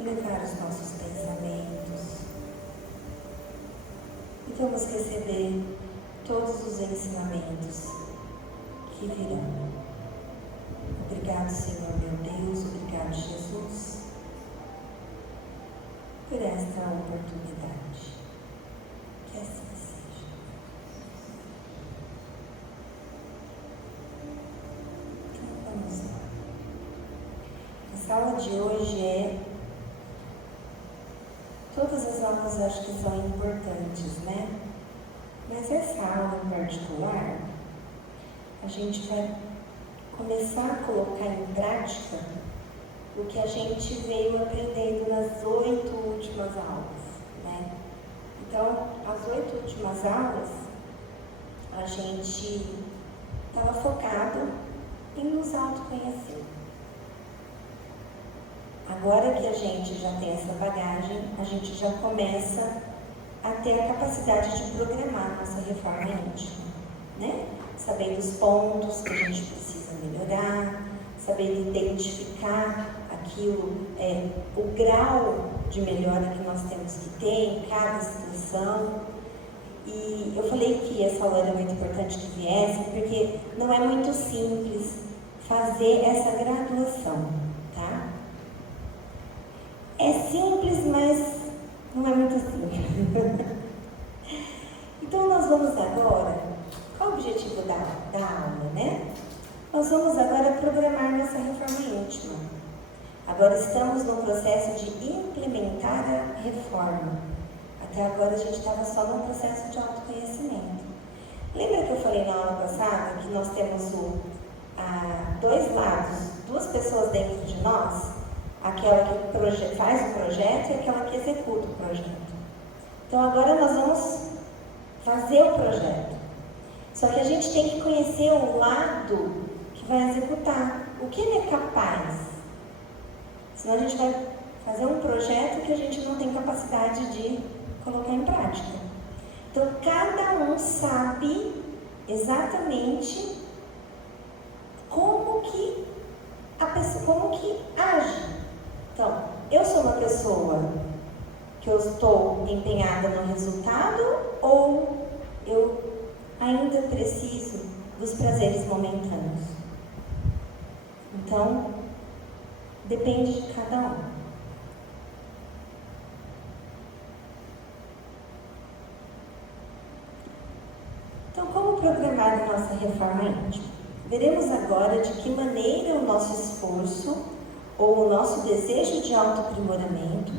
elevar os nossos pensamentos e vamos receber todos os ensinamentos que virão. Obrigado, Senhor meu Deus, obrigado, Jesus, por esta oportunidade. Que assim seja. Então vamos lá. A sala de hoje é... Todas as aulas eu acho que são importantes, né? Mas essa aula em particular, a gente vai começar a colocar em prática o que a gente veio aprendendo nas 8 últimas aulas, né? Então, as 8 últimas aulas, a gente estava focado em nos autoconhecer. Agora que a gente já tem essa bagagem, a gente já começa a ter a capacidade de programar nossa reforma íntima, né? Saber dos pontos que a gente precisa melhorar, saber identificar aquilo, o grau de melhora que nós temos que ter em cada situação. E eu falei que essa aula era muito importante que viesse, porque não é muito simples fazer essa graduação, tá? É simples, mas não é muito assim. Então nós vamos agora, qual o objetivo da aula, né? Nós vamos agora programar nossa reforma íntima. Agora estamos no processo de implementar a reforma. Até agora a gente estava só no processo de autoconhecimento. Lembra que eu falei na aula passada que nós temos dois lados, duas pessoas dentro de nós? Aquela que faz o projeto e aquela que executa o projeto. Então agora nós vamos fazer o projeto. Só que a gente tem que conhecer o lado que vai executar. O que ele é capaz? Senão a gente vai fazer um projeto que a gente não tem capacidade de colocar em prática. Então cada um sabe exatamente como que age. Então, eu sou uma pessoa que eu estou empenhada no resultado ou eu ainda preciso dos prazeres momentâneos? Então, depende de cada um. Então, como programar a nossa reforma íntima? Veremos agora de que maneira o nosso esforço ou o nosso desejo de autoaprimoramento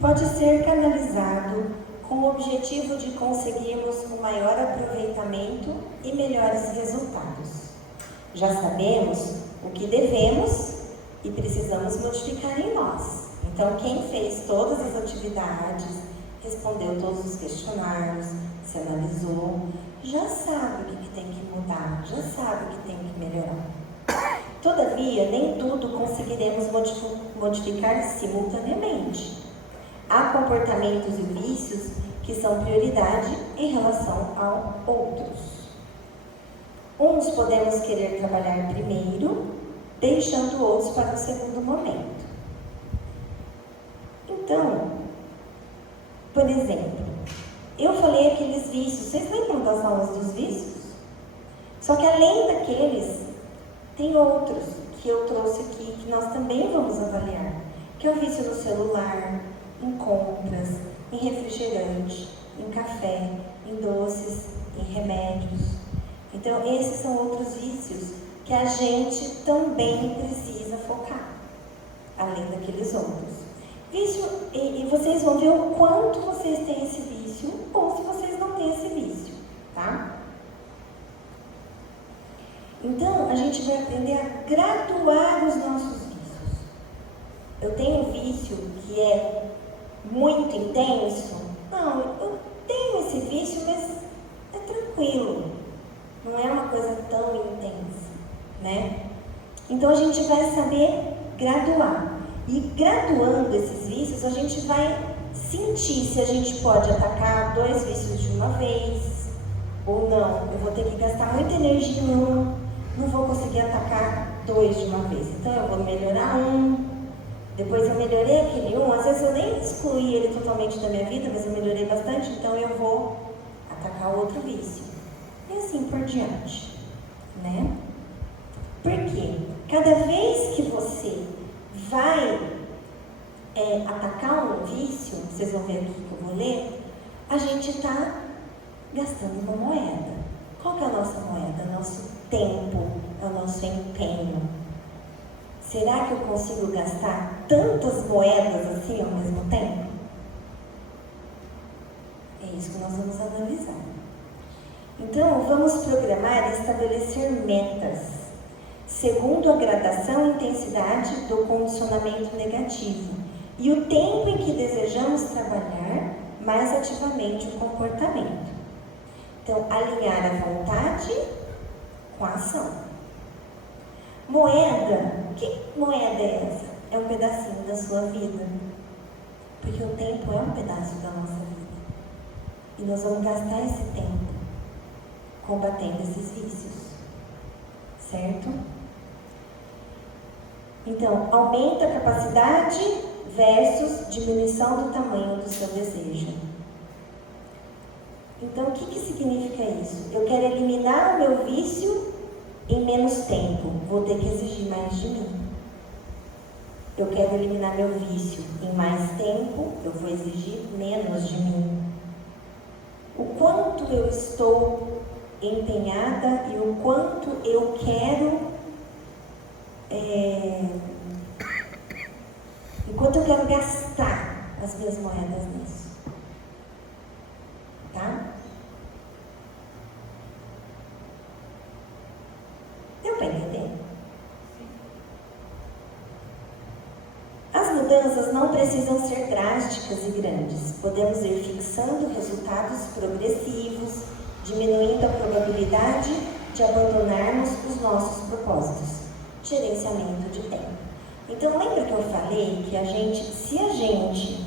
pode ser canalizado com o objetivo de conseguirmos um maior aproveitamento e melhores resultados. Já sabemos o que devemos e precisamos modificar em nós. Então, quem fez todas as atividades, respondeu todos os questionários, se analisou, já sabe o que tem que mudar, já sabe o que tem que melhorar. Todavia, nem tudo conseguiremos modificar simultaneamente. Há comportamentos e vícios que são prioridade em relação a outros. Uns podemos querer trabalhar primeiro, deixando outros para o segundo momento. Então, por exemplo, eu falei aqueles vícios, vocês lembram das aulas dos vícios? Só que além daqueles, tem outros que eu trouxe aqui, que nós também vamos avaliar, que é o vício no celular, em compras, em refrigerante, em café, em doces, em remédios. Então, esses são outros vícios que a gente também precisa focar, além daqueles outros. Vício, e vocês vão ver o quanto vocês têm esse vício, ou se vocês não têm esse vício, tá? Então, a gente vai aprender a graduar os nossos vícios. Eu tenho um vício que é muito intenso? Não, eu tenho esse vício, mas é tranquilo. Não é uma coisa tão intensa, né? Então, a gente vai saber graduar. E graduando esses vícios, a gente vai sentir se a gente pode atacar 2 vícios de uma vez ou não. Eu vou ter que gastar muita energia em um, não vou conseguir atacar 2 de uma vez. Então eu vou melhorar um, Depois eu melhorei aquele um, às vezes eu nem excluí ele totalmente da minha vida, mas eu melhorei bastante, então eu vou atacar o outro vício. E assim por diante, né? Porque cada vez que você vai atacar um vício, vocês vão ver aqui que eu vou ler, a gente está gastando uma moeda. Qual que é a nossa moeda? Nosso tempo, é o nosso empenho. Será que eu consigo gastar tantas moedas assim ao mesmo tempo? É isso que nós vamos analisar. Então, vamos programar e estabelecer metas, segundo a gradação e intensidade do condicionamento negativo e o tempo em que desejamos trabalhar mais ativamente o comportamento. Então, alinhar a vontade com a ação. Moeda, que moeda é essa? É um pedacinho da sua vida. Porque o tempo é um pedaço da nossa vida. E nós vamos gastar esse tempo combatendo esses vícios. Certo? Então, aumenta a capacidade versus diminuição do tamanho do seu desejo. Então, o que significa isso? Eu quero eliminar o meu vício em menos tempo. Vou ter que exigir mais de mim. Eu quero eliminar meu vício em mais tempo. Eu vou exigir menos de mim. O quanto eu estou empenhada e o quanto eu quero enquanto eu quero gastar as minhas moedas nisso. Tá? Deu para entender? As mudanças não precisam ser drásticas e grandes. Podemos ir fixando resultados progressivos, diminuindo a probabilidade de abandonarmos os nossos propósitos. Gerenciamento de tempo. Então, lembra que eu falei que se a gente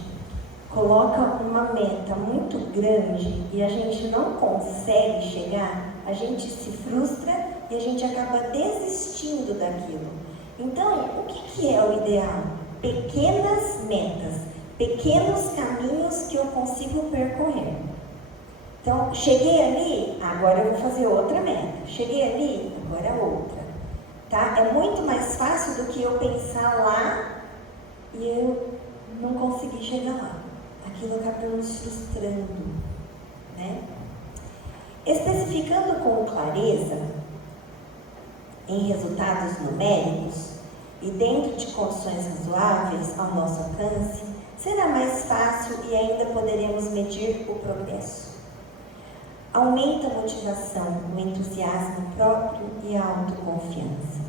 coloca uma meta muito grande e a gente não consegue chegar, a gente se frustra e a gente acaba desistindo daquilo. Então, o que é o ideal? Pequenas metas, pequenos caminhos que eu consigo percorrer. Então, cheguei ali, agora eu vou fazer outra meta. Cheguei ali, agora outra. Tá? É muito mais fácil do que eu pensar lá e eu não conseguir chegar lá. Aquilo acaba nos frustrando, né? Especificando com clareza, em resultados numéricos e dentro de condições razoáveis ao nosso alcance, será mais fácil e ainda poderemos medir o progresso. Aumenta a motivação, o entusiasmo próprio e a autoconfiança.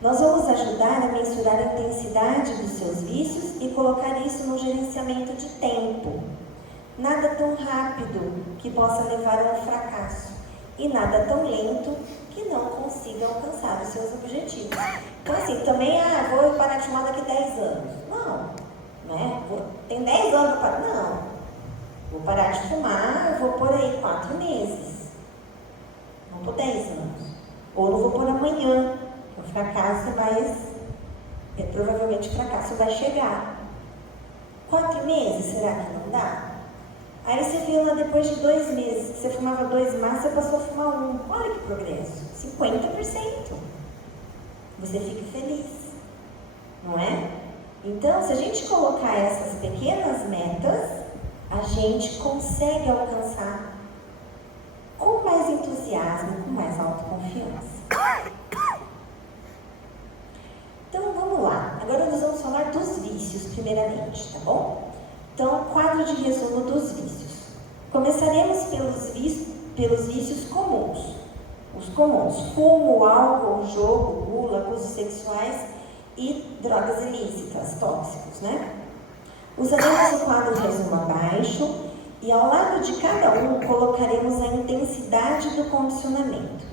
Nós vamos ajudar a mensurar a intensidade dos seus vícios e colocar isso no gerenciamento de tempo. Nada tão rápido que possa levar a um fracasso e nada tão lento que não consiga alcançar os seus objetivos. Então assim, também, vou parar de fumar daqui 10 anos. Não é? Tem 10 anos para... Não. Vou parar de fumar, eu vou por aí 4 meses. Não por 10 anos. Ou não vou por amanhã. O fracasso provavelmente o fracasso vai chegar. 4 meses, será que não dá? Aí você vê lá depois de 2 meses, que você fumava 2 maços, você passou a fumar 1. Olha que progresso, 50%. Você fica feliz, não é? Então, se a gente colocar essas pequenas metas, a gente consegue alcançar com mais entusiasmo, com mais autoconfiança. Então, vamos lá. Agora nós vamos falar dos vícios, primeiramente, tá bom? Então, quadro de resumo dos vícios. Começaremos pelos vícios comuns. Os comuns: fumo, álcool, jogo, gula, abusos sexuais e drogas ilícitas, tóxicos, né? Usaremos o quadro resumo abaixo e ao lado de cada um colocaremos a intensidade do condicionamento: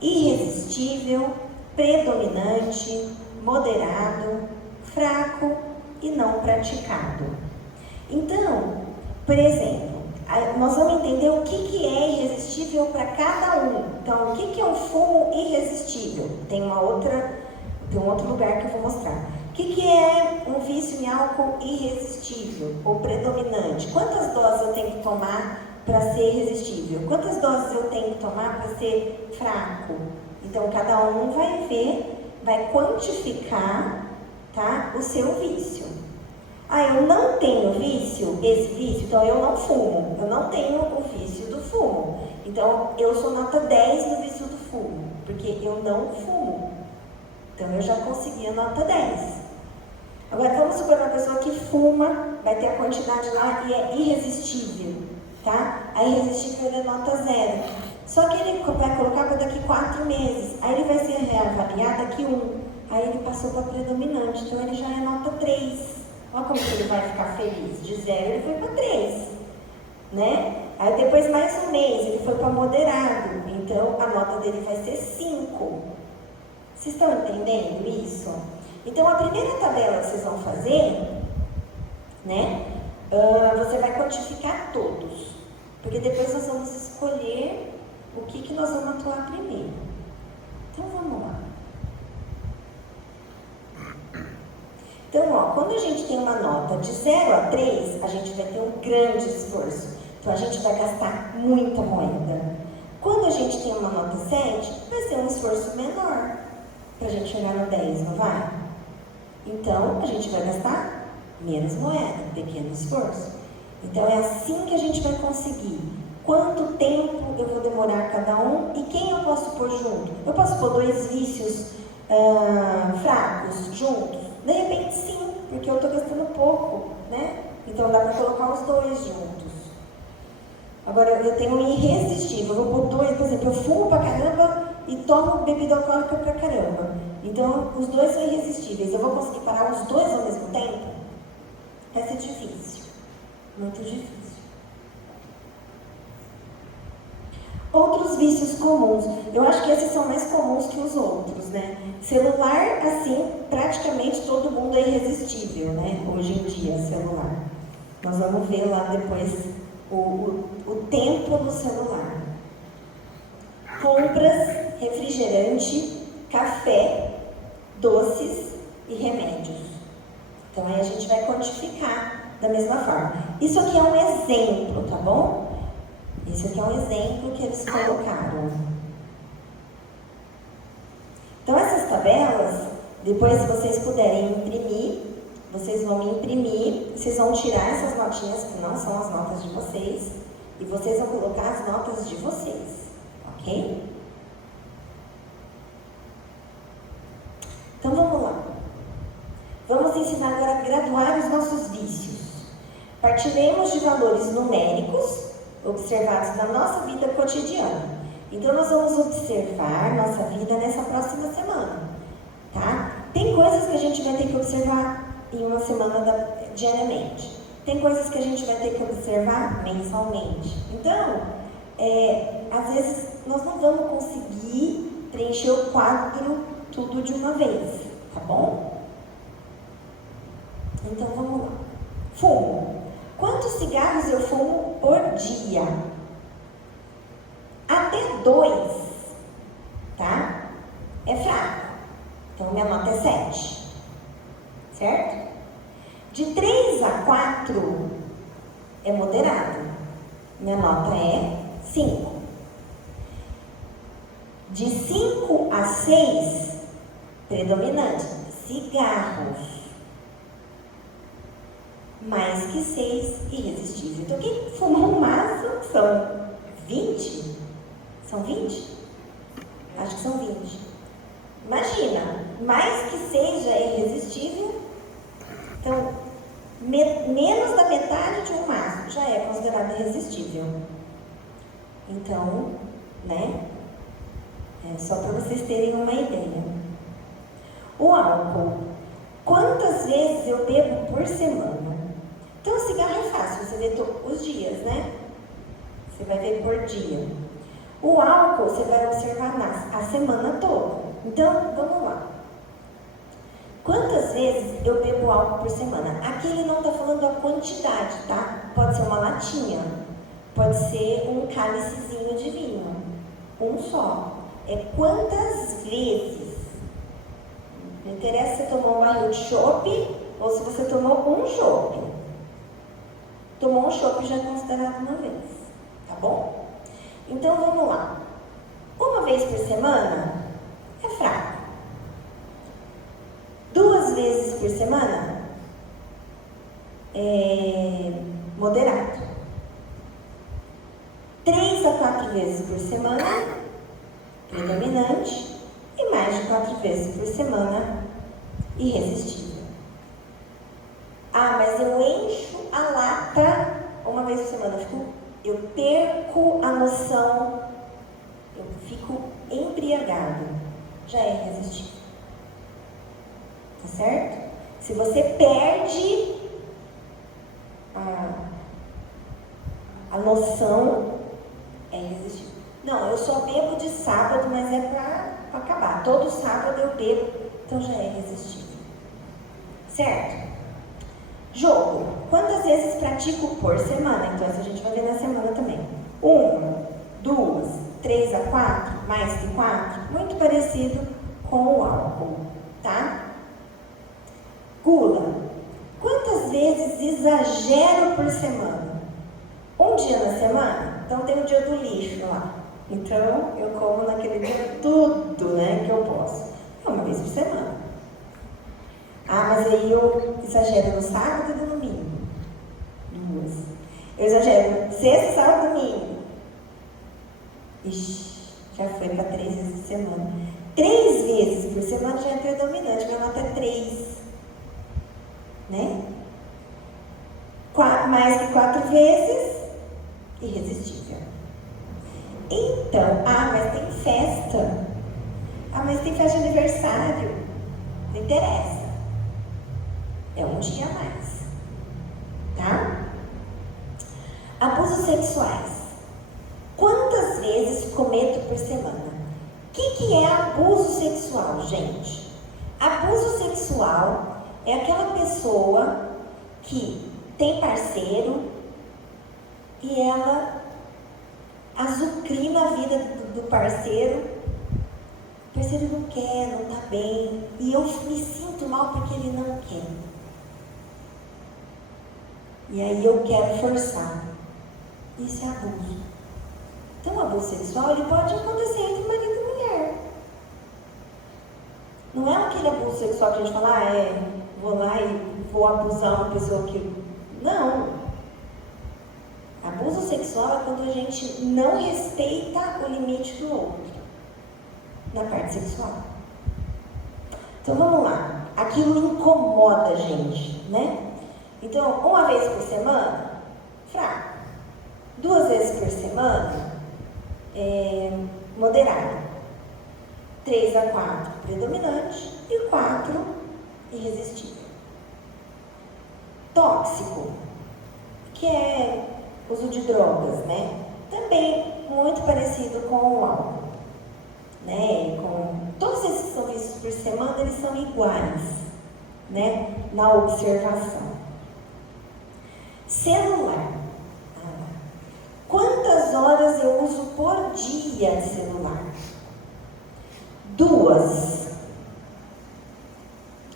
irresistível, predominante, moderado, fraco e não praticado. Então, por exemplo, nós vamos entender o que é irresistível para cada um. Então, o que é um fumo irresistível? Tem um outro lugar que eu vou mostrar. O que é um vício em álcool irresistível ou predominante? Quantas doses eu tenho que tomar para ser irresistível? Quantas doses eu tenho que tomar para ser fraco? Então, cada um vai ver, vai quantificar, tá, o seu vício. Eu não tenho vício, esse vício, então eu não fumo. Eu não tenho o vício do fumo. Então, eu sou nota 10 no vício do fumo, porque eu não fumo. Então, eu já consegui a nota 10. Agora, vamos supor uma pessoa que fuma, vai ter a quantidade lá e é irresistível, tá? A irresistível é nota 0. Só que ele vai colocar para daqui 4 meses. Aí ele vai ser reavaliado daqui 1. Aí ele passou para predominante, então ele já é nota 3. Olha como que ele vai ficar feliz. De 0 ele foi para 3, né? Aí depois mais um mês ele foi para moderado, então a nota dele vai ser 5. Vocês estão entendendo isso? Então a primeira tabela que vocês vão fazer, né? Você vai quantificar todos, porque depois nós vamos escolher o que nós vamos atuar primeiro. Então vamos lá. Então, quando a gente tem uma nota de 0 a 3, a gente vai ter um grande esforço. Então, a gente vai gastar muita moeda. Quando a gente tem uma nota 7, vai ser um esforço menor para a gente chegar no 10, não vai? Então, a gente vai gastar menos moeda, pequeno esforço. Então, é assim que a gente vai conseguir. Quanto tempo eu vou demorar cada um e quem eu posso pôr junto? Eu posso pôr 2 vícios fracos juntos? De repente sim, porque eu estou gastando pouco, né? Então dá para colocar os 2 juntos. Agora eu tenho um irresistível, eu vou pôr 2, por exemplo, eu fumo pra caramba e tomo bebida alcoólica pra caramba. Então os 2 são irresistíveis, eu vou conseguir parar os 2 ao mesmo tempo? Vai ser difícil, muito difícil. Outros vícios comuns, eu acho que esses são mais comuns que os outros, né? Celular, assim, praticamente todo mundo é irresistível, né? Hoje em dia, celular. Nós vamos ver lá depois o tempo no celular. Compras, refrigerante, café, doces e remédios. Então aí a gente vai quantificar da mesma forma. Isso aqui é um exemplo, tá bom? Esse aqui é um exemplo que eles colocaram. Então essas tabelas, depois se vocês puderem imprimir, vocês vão me imprimir, vocês vão tirar essas notinhas que não são as notas de vocês e vocês vão colocar as notas de vocês, ok? Então vamos lá. Vamos ensinar agora a graduar os nossos vícios. Partiremos de valores numéricos observados na nossa vida cotidiana. Então nós vamos observar nossa vida nessa próxima semana, tá? Tem coisas que a gente vai ter que observar em uma semana diariamente. Tem coisas que a gente vai ter que observar mensalmente. Então, às vezes nós não vamos conseguir preencher o quadro tudo de uma vez, tá bom? Então vamos lá. Fumo. Quantos cigarros eu fumo por dia? Até 2, tá? É fraco. Então, minha nota é 7. Certo? De 3 a 4 é moderado. Minha nota é 5. De 5 a 6, predominante. Cigarros. Mais que 6, irresistível. Então, quem fumou um maço são 20? São 20? Acho que são 20. Imagina, mais que 6 já é irresistível. Então, menos da metade de um maço já é considerado irresistível. Então, né? Só para vocês terem uma ideia. O álcool. Quantas vezes eu bebo por semana? Então, o cigarro é fácil, você vê os dias, né? Você vai ver por dia. O álcool, você vai observar a semana toda. Então, vamos lá. Quantas vezes eu bebo álcool por semana? Aqui ele não está falando a quantidade, tá? Pode ser uma latinha, pode ser um cálicezinho de vinho, um só. É quantas vezes? Não interessa se você tomou um barril de chopp ou se você tomou um chopp. Tomou um chopp já é considerado uma vez, tá bom? Então vamos lá. Uma vez por semana é fraco. 2 vezes por semana é moderado. 3 a 4 vezes por semana, predominante. E mais de 4 vezes por semana, irresistível. Ah, mas eu encho a lata uma vez por semana. Eu perco a noção, eu fico embriagado. Já é irresistível. Tá certo? Se você perde a noção, é irresistível. Não, eu só bebo de sábado, mas é para acabar. Todo sábado eu bebo, então já é irresistível. Certo? Jogo. Quantas vezes pratico por semana? Então, essa a gente vai ver na semana também. 1, 2, 3 a 4, mais que 4. Muito parecido com o álcool, tá? Gula. Quantas vezes exagero por semana? Um dia na semana? Então, tem o dia do lixo lá. Então, eu como naquele dia tudo, né, que eu posso. É uma vez por semana. Ah, mas aí eu exagero no sábado e no domingo. 2. Eu exagero sexta, sábado e domingo. Ixi, já foi para 3 vezes por semana. 3 vezes por semana já é predominante, minha nota é 3. Né? Mais que 4 vezes, irresistível. Então, mas tem festa. Mas tem festa de aniversário. Não interessa. É um dia a mais. Tá? Abusos sexuais. Quantas vezes cometo por semana? O que é abuso sexual, gente? Abuso sexual é aquela pessoa que tem parceiro e ela azucrina a vida do parceiro. O parceiro não quer, não tá bem, e eu me sinto mal porque ele não quer. E aí eu quero forçar. Isso é abuso. Então, o abuso sexual ele pode acontecer entre marido e mulher. Não é aquele abuso sexual que a gente fala, vou lá e vou abusar uma pessoa que... Não. Abuso sexual é quando a gente não respeita o limite do outro na parte sexual. Então vamos lá. Aquilo incomoda a gente, né? Então, uma vez por semana, fraco. 2 vezes por semana, moderado. 3 a 4, predominante. E 4, irresistível. Tóxico, que é uso de drogas, né? Também muito parecido com o álcool, né? Todos esses que são vistos por semana, eles são iguais, né? Na observação. Celular. Quantas horas eu uso por dia de celular? 2.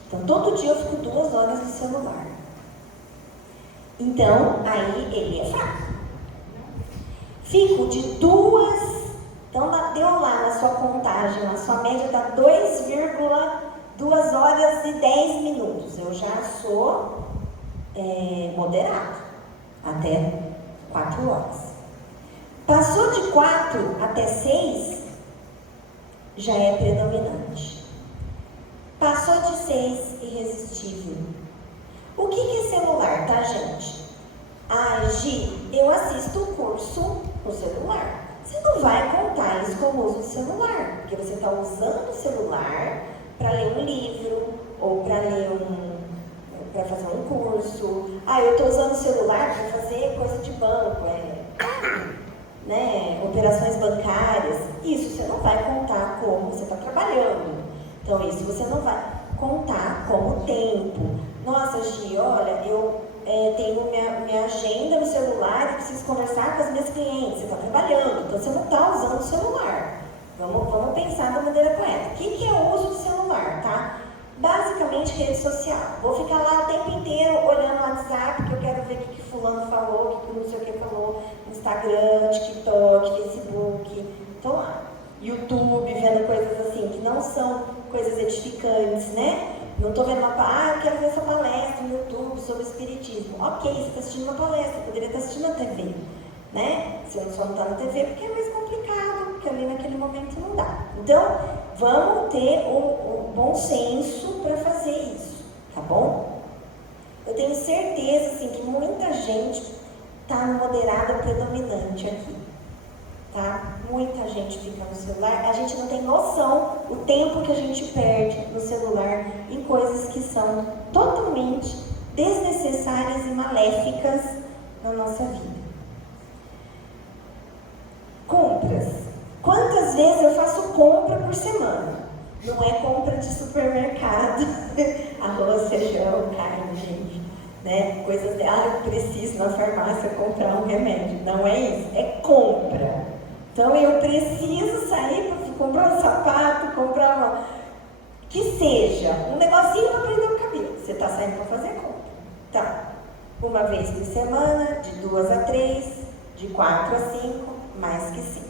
Então, todo dia eu fico 2 horas no celular. Então, aí ele é fraco. Fico de 2, então deu lá na sua contagem, na sua média dá 2 horas e 10 minutos. Eu já sou moderado, até 4 horas. Passou de 4 até 6, já é predominante. Passou de 6, irresistível. O que é celular, tá, gente? Gi, eu assisto o curso no celular. Você não vai contar isso como uso de celular, porque você está usando o celular para ler um livro ou para fazer um curso. Eu estou usando o celular para fazer coisa de banco, né? Operações bancárias. Isso você não vai contar como você está trabalhando. Então, isso você não vai contar como tempo. Nossa, Gi, olha, eu tenho minha agenda no celular e preciso conversar com as minhas clientes. Você está trabalhando, então você não está usando o celular. Vamos pensar da maneira correta. O que é o uso do celular, tá? Basicamente rede social. Vou ficar lá o tempo inteiro olhando o WhatsApp, que eu quero ver o que fulano falou, o que não sei o que falou, Instagram, TikTok, Facebook, estou lá. YouTube, vendo coisas assim, que não são coisas edificantes, né? Não estou vendo eu quero ver essa palestra no YouTube sobre espiritismo. Ok, você está assistindo uma palestra, poderia estar assistindo a TV, né? Você só não está na TV porque é mais complicado, porque ali naquele momento não dá. Então, vamos ter o bom senso para fazer isso, tá bom? Eu tenho certeza, assim, que muita gente está no moderado predominante aqui, tá? Muita gente fica no celular, a gente não tem noção o tempo que a gente perde no celular em coisas que são totalmente desnecessárias e maléficas na nossa vida. Compras. Quantas vezes eu faço compra por semana? Não é compra de supermercado, arroz, feijão, carne, gente, né? Coisas de, eu preciso na farmácia comprar um remédio. Não é isso, é compra. Então eu preciso sair para comprar um sapato, comprar uma... que seja, um negocinho para prender o cabelo. Você está saindo para fazer compra. Tá. Uma vez por semana, de 2 a 3, de 4 a 5, mais que 5.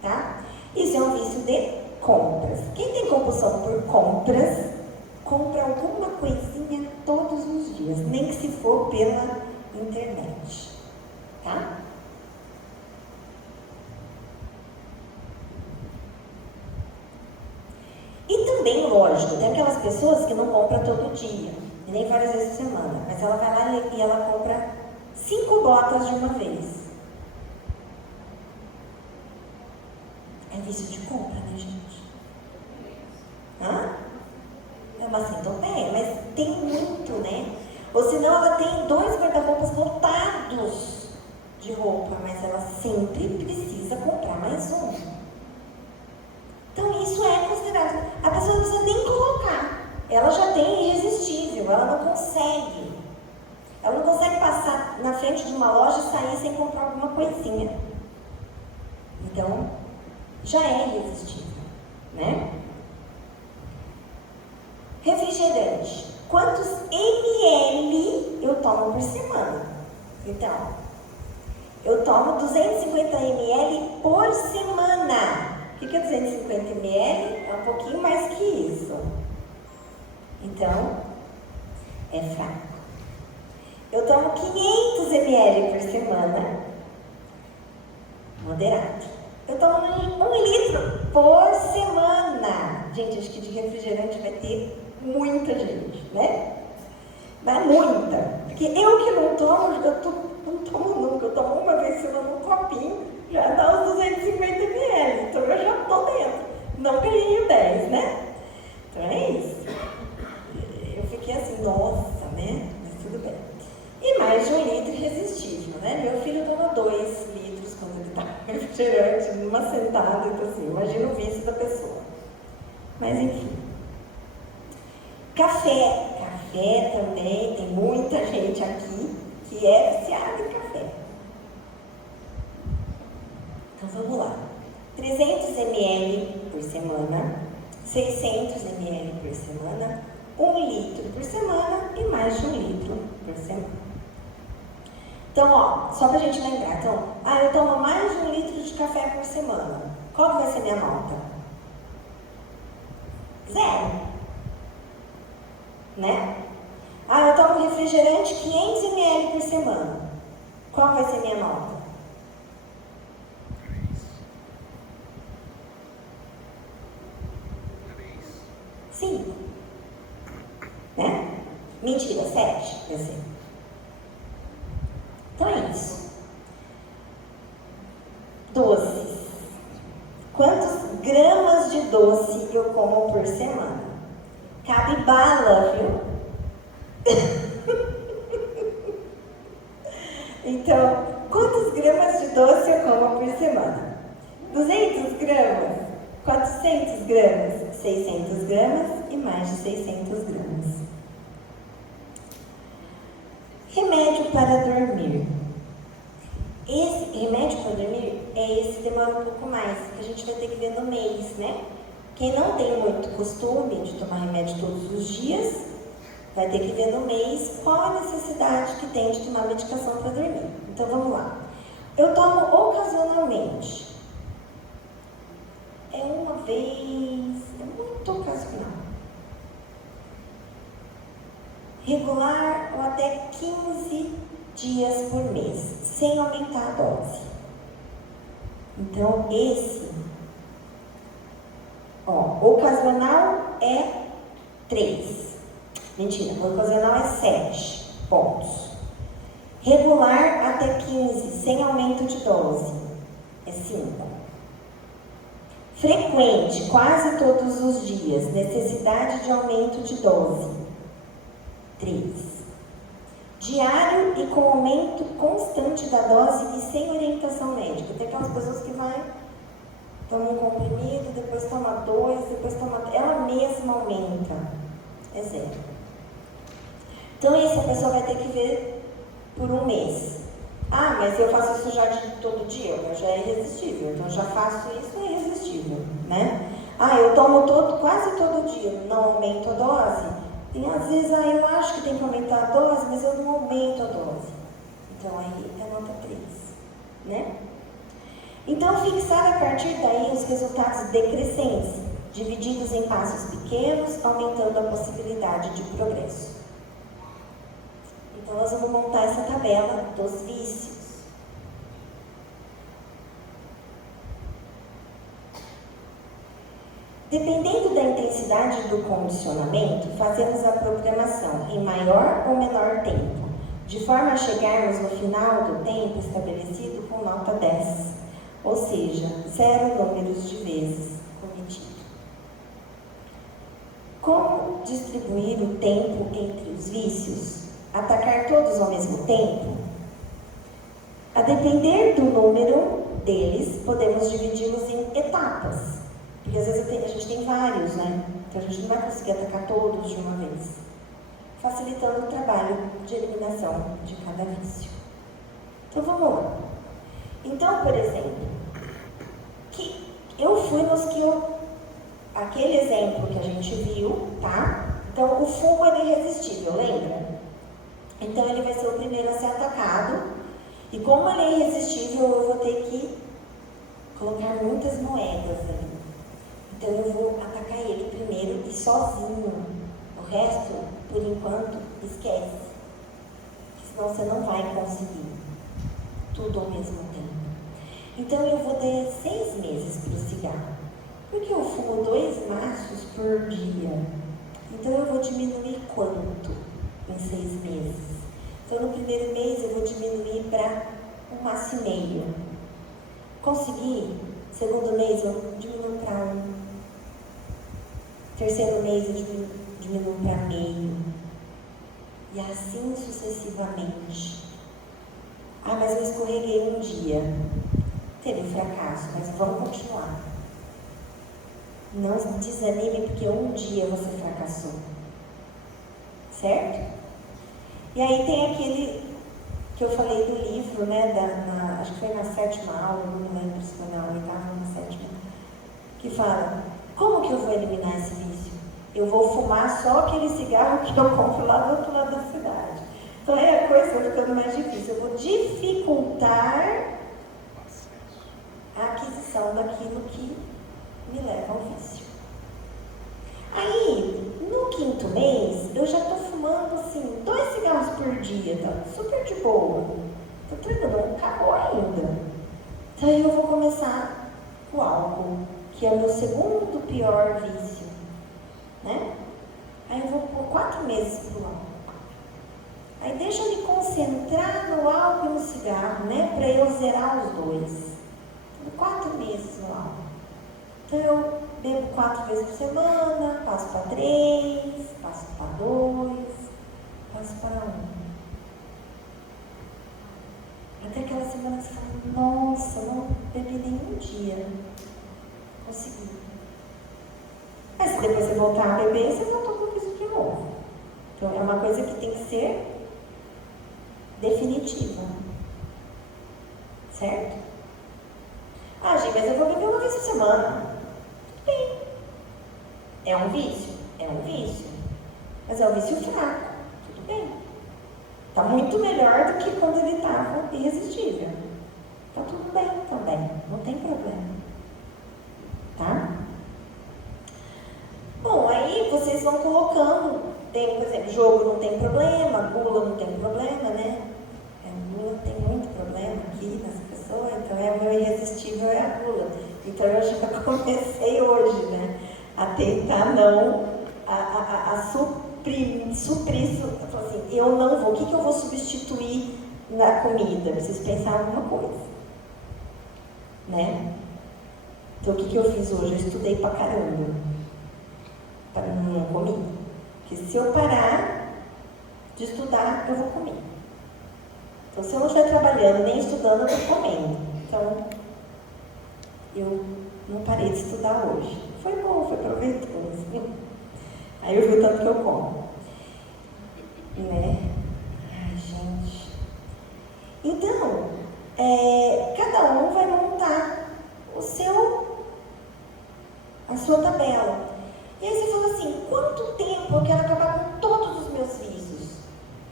Tá? Isso é um vício de compras. Quem tem compulsão por compras, compra alguma coisinha todos os dias, nem que se for pela internet. Tá? E também, lógico, tem aquelas pessoas que não compram todo dia, nem várias vezes por semana, mas ela vai lá e ela compra 5 botas de uma vez. É vício de compra, né, gente? Mas então mas tem muito, né? Ou senão ela tem 2 guarda-roupas lotados de roupa, mas ela sempre precisa comprar mais um. Então isso é considerado. A pessoa não precisa nem colocar. Ela já tem irresistível, ela não consegue. Ela não consegue passar na frente de uma loja e sair sem comprar alguma coisinha. Então, já é irresistível, né? Refrigerante. Quantos ml eu tomo por semana? Então, eu tomo 250 ml por semana. O que é 250 ml? É um pouquinho mais que isso. Então, é fraco. Eu tomo 500 ml por semana. Moderado. Eu tomo 1 litro por semana. Gente, acho que de refrigerante vai ter muita gente, né? Mas muita. Porque eu que não tomo, não tomo nunca. Eu tomo uma vez por semana um copinho, já dá os 250 ml. Então eu já tô dentro. Não ganhei o 10, né? Então é isso. Eu fiquei assim, nossa, né? Mas tudo bem. E mais de 1 litro irresistível, né? Meu filho toma 2 litros quando ele tá com refrigerante, numa sentada, então assim, imagina o vício da pessoa. Mas enfim. Café. Café também, tem muita gente aqui que é viciada em café. Então vamos lá. 300 ml por semana, 600 ml por semana, 1 litro por semana e mais de 1 litro por semana. Então, ó, só pra gente lembrar. Então, eu tomo mais de 1 litro de café por semana. Qual que vai ser minha nota? 0. Né? Eu tomo refrigerante 500 ml por semana. Qual vai ser minha nota? 5. Né? Mentira, 7. Eu sei. Então é isso. Doces. Quantos gramas de doce eu como por semana? Cabe bala, viu? Então, quantos gramas de doce eu como por semana? 200 gramas? 400 gramas? 600 gramas e mais de 600 gramas. Remédio para dormir. Esse remédio para dormir é esse, demora um pouco mais, que a gente vai ter que ver no mês, né? Quem não tem muito costume de tomar remédio todos os dias, vai ter que ver no mês qual a necessidade que tem de tomar medicação para dormir. Então vamos lá. Eu tomo ocasionalmente. É uma vez, é muito ocasional. Regular ou até 15 dias por mês, sem aumentar a dose. Então esse, ocasional é 3. Mentira, ocasional é 7 pontos. Regular até 15, sem aumento de dose, é 5. Frequente, quase todos os dias, necessidade de aumento de dose, 3. Diário e com aumento constante da dose e sem orientação médica. Tem aquelas pessoas que toma um comprimido, depois toma 2, depois toma... Ela mesma aumenta, é 0. Então, essa pessoa vai ter que ver por um mês. Ah, mas eu faço isso já de todo dia? Já é irresistível. Então, já faço isso, é irresistível, né? Ah, eu tomo quase todo dia, não aumento a dose. E às vezes, eu acho que tem que aumentar a dose, mas eu não aumento a dose. Então, aí é nota 3, né? Então, fixar a partir daí os resultados decrescentes, divididos em passos pequenos, aumentando a possibilidade de progresso. Então, nós vamos montar essa tabela dos vícios. Dependendo da intensidade do condicionamento, fazemos a programação em maior ou menor tempo, de forma a chegarmos no final do tempo estabelecido com nota 10, ou seja, 0 números de vezes cometido. Como distribuir o tempo entre os vícios? Atacar todos ao mesmo tempo? A depender do número deles, podemos dividi-los em etapas. Porque às vezes a gente tem vários, né? Então a gente não vai conseguir atacar todos de uma vez. Facilitando o trabalho de eliminação de cada vício. Então vamos lá. Então, por exemplo, eu fui aquele exemplo que a gente viu, tá? Então o fumo é irresistível, lembra? Então ele vai ser o primeiro a ser atacado. E como ele é irresistível, eu vou ter que colocar muitas moedas ali. Então eu vou atacar ele primeiro e sozinho. O resto, por enquanto, esquece. Senão você não vai conseguir tudo ao mesmo tempo. Então eu vou dar 6 meses para o cigarro. Porque eu fumo 2 maços por dia. Então eu vou diminuir quanto em 6 meses? Então no primeiro mês eu vou diminuir para 1,5 maço. Consegui? Segundo mês eu diminuo para 1. Terceiro mês eu diminuo para meio. E assim sucessivamente. Ah, mas eu escorreguei um dia. Teve um fracasso, mas vamos continuar. Não desanime porque um dia você fracassou. Certo? E aí tem aquele que eu falei do livro, né? Acho que foi na 7ª aula, não lembro se foi na 8ª ou na 7ª, que fala, como que eu vou eliminar esse vício? Eu vou fumar só aquele cigarro que eu compro lá do outro lado da cidade. Então aí a coisa vai ficando mais difícil. Eu vou dificultar a aquisição daquilo que me leva ao vício. Aí, no 5º mês, eu já estou fumando assim, 2 cigarros por dia, tá super de boa. Tô tranquilo, não acabou ainda. Então aí eu vou começar o álcool, que é o meu segundo pior vício, né? Aí eu vou por 4 meses pro álcool. Aí deixa eu me concentrar no álcool e no cigarro, né? Para eu zerar os 2. Então, 4 meses no álcool. Então eu bebo 4 vezes por semana, passo para 3, passo para 2, passo para 1. Até aquela semana você fala, nossa, não bebi nenhum dia. Consegui. Mas se depois você voltar a beber, você voltou com isso de novo. Então é uma coisa que tem que ser definitiva. Certo? Ah, gente, mas eu vou beber 1 vez por semana. Bem, É um vício? É um vício. Mas é um vício fraco. Tudo bem. Está muito melhor do que quando ele estava irresistível. Está tudo bem também. Não tem problema. Tá? Bom, aí vocês vão colocando. Tem, por exemplo, jogo não tem problema, gula não tem problema, né? A gula tem muito problema aqui nessa pessoa, então o meu irresistível é a gula. Então eu já comecei hoje, né? A tentar não, suprir isso. Eu falo assim, eu não vou, o que eu vou substituir na comida? Eu preciso pensar em alguma coisa, né? Então o que eu fiz hoje? Eu estudei pra caramba, para não comer. Porque se eu parar de estudar, eu vou comer. Então se eu não estiver trabalhando nem estudando, eu estou comendo. Então eu não parei de estudar hoje. Foi bom, foi proveitoso. Aí eu vi o tanto que eu como. Né? Ai, gente. Então, cada um vai montar a sua tabela. E aí você fala assim, quanto tempo eu quero acabar com todos os meus vícios?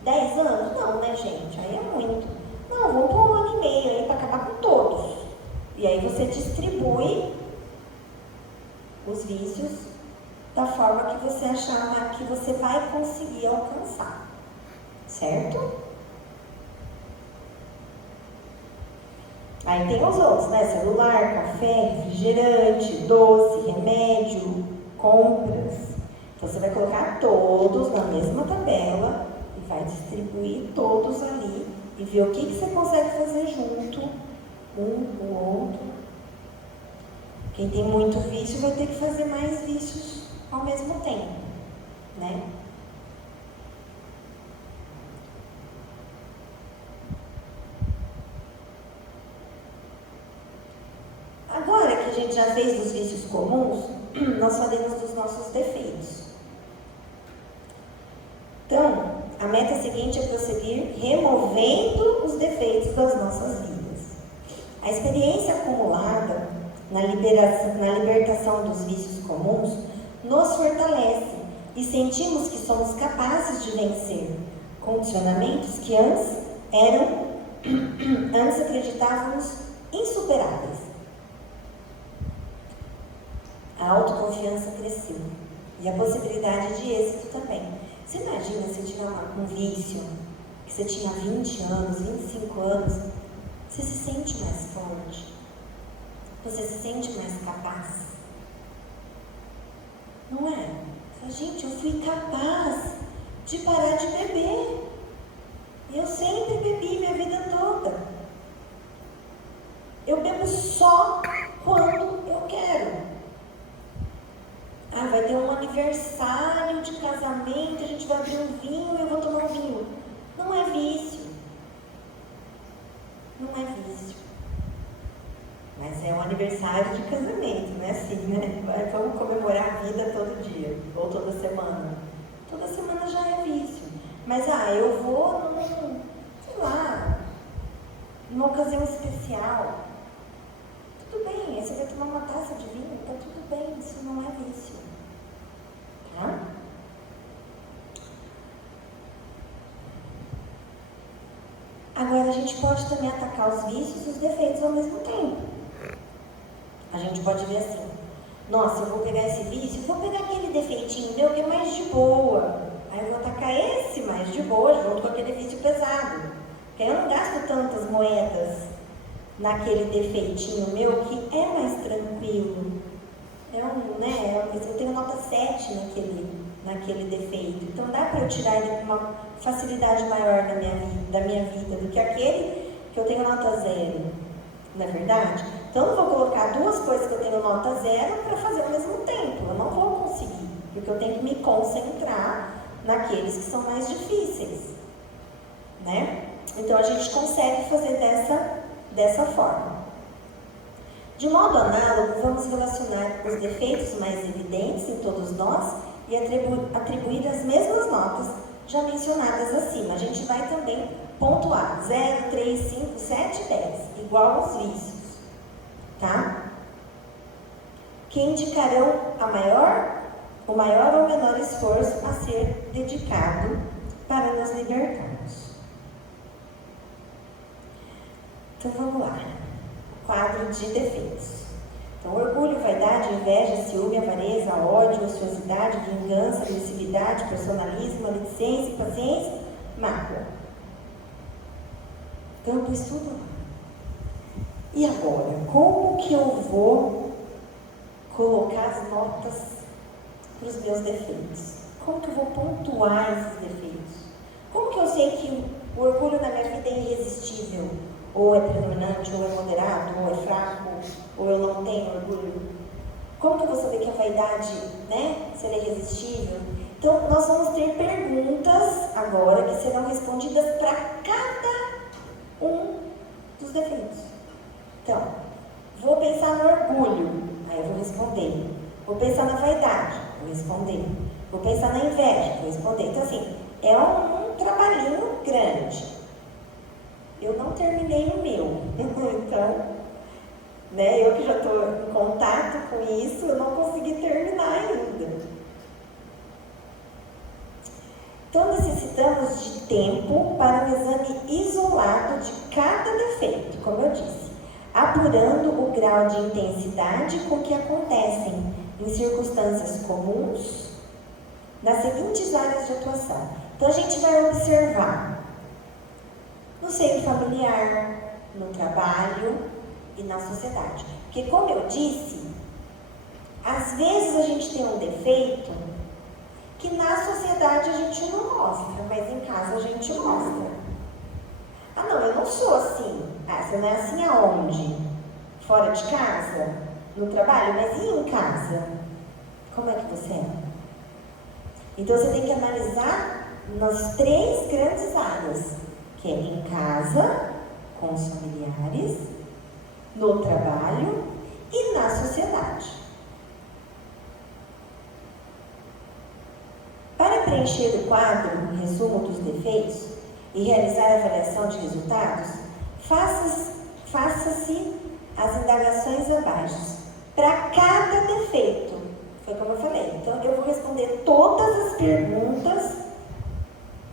10 anos? Não, né, gente? Aí é muito. Não, vamos por 1 ano e meio aí para acabar com todos. E aí você distribui os vícios da forma que você achar que você vai conseguir alcançar. Certo? Aí tem os outros, né? Celular, café, refrigerante, doce, remédio, compras. Então você vai colocar todos na mesma tabela e vai distribuir todos ali e ver o que você consegue fazer junto, um com o outro. Quem tem muito vício vai ter que fazer mais vícios ao mesmo tempo, né? Agora que a gente já fez dos vícios comuns, nós falamos dos nossos defeitos. Então, a meta seguinte é prosseguir removendo os defeitos das nossas vidas. A experiência acumulada na libertação dos vícios comuns nos fortalece e sentimos que somos capazes de vencer condicionamentos que antes acreditávamos insuperáveis. A autoconfiança cresceu e a possibilidade de êxito também. Você imagina se tiver um vício que você tinha 20 anos, 25 anos, você se sente mais forte, você se sente mais capaz, não é? Gente, eu fui capaz de parar de beber, eu sempre bebi minha vida toda, eu bebo só quando eu quero. Vai ter um aniversário de casamento, a gente vai abrir um vinho e eu vou tomar um vinho. Não é vício. Não é vício. Mas é um aniversário de casamento, não é assim, né? Vamos comemorar a vida todo dia, ou toda semana. Toda semana já é vício. Mas, eu vou numa ocasião especial. Tudo bem, aí você vai tomar uma taça de vinho, tá tudo bem, isso não é vício. Tá? Agora a gente pode também atacar os vícios e os defeitos ao mesmo tempo. A gente pode ver assim, nossa, eu vou pegar esse vício, vou pegar aquele defeitinho meu que é mais de boa. Aí eu vou atacar esse mais de boa junto com aquele vício pesado. Porque aí eu não gasto tantas moedas naquele defeitinho meu que é mais tranquilo. Eu tenho nota 7 naquele defeito. Então dá para eu tirar ele com uma facilidade maior da minha vida do que aquele que eu tenho nota 0. Não é verdade? Então eu não vou colocar duas coisas que eu tenho nota 0 para fazer ao mesmo tempo. Eu não vou conseguir. Porque eu tenho que me concentrar naqueles que são mais difíceis. Né? Então a gente consegue fazer dessa forma. De modo análogo, vamos relacionar os defeitos mais evidentes em todos nós e atribuir as mesmas notas já mencionadas acima. A gente vai também pontuar 0, 3, 5, 7, 10, igual aos vícios, tá? Que indicarão a maior o maior ou menor esforço a ser dedicado para nos libertarmos. Então vamos lá. Quadro de defeitos. Então, orgulho, vaidade, inveja, ciúme, avareza, ódio, ociosidade, vingança, agressividade, personalismo, maledicência, impaciência, mágoa. Então eu pus tudo lá. E agora, como que eu vou colocar as notas para os meus defeitos? Como que eu vou pontuar esses defeitos? Como que eu sei que o orgulho na minha vida é irresistível? Ou é predominante, ou é moderado, ou é fraco, ou eu não tenho orgulho? Como que eu vou saber que a vaidade, se ela é irresistível? Então, nós vamos ter perguntas agora que serão respondidas para cada um dos defeitos. Então, vou pensar no orgulho, aí eu vou responder. Vou pensar na vaidade, vou responder. Vou pensar na inveja, vou responder. Então, assim, é um trabalhinho grande. Eu não terminei o meu. Então, eu que já estou em contato com isso, eu não consegui terminar ainda. Então, necessitamos de tempo para um exame isolado de cada defeito, como eu disse, apurando o grau de intensidade com que acontecem em circunstâncias comuns nas seguintes áreas de atuação. Então, a gente vai observar no seio familiar, no trabalho e na sociedade. Porque, como eu disse, às vezes a gente tem um defeito que na sociedade a gente não mostra, mas em casa a gente mostra. Ah, não, eu não sou assim. Ah, você não é assim aonde? Fora de casa? No trabalho? Mas e em casa? Como é que você é? Então você tem que analisar nas 3 grandes áreas, que é em casa, com os familiares, no trabalho e na sociedade. Para preencher o quadro, resumo dos defeitos e realizar a avaliação de resultados, faça-se as indagações abaixo. Para cada defeito, foi como eu falei. Então, eu vou responder todas as perguntas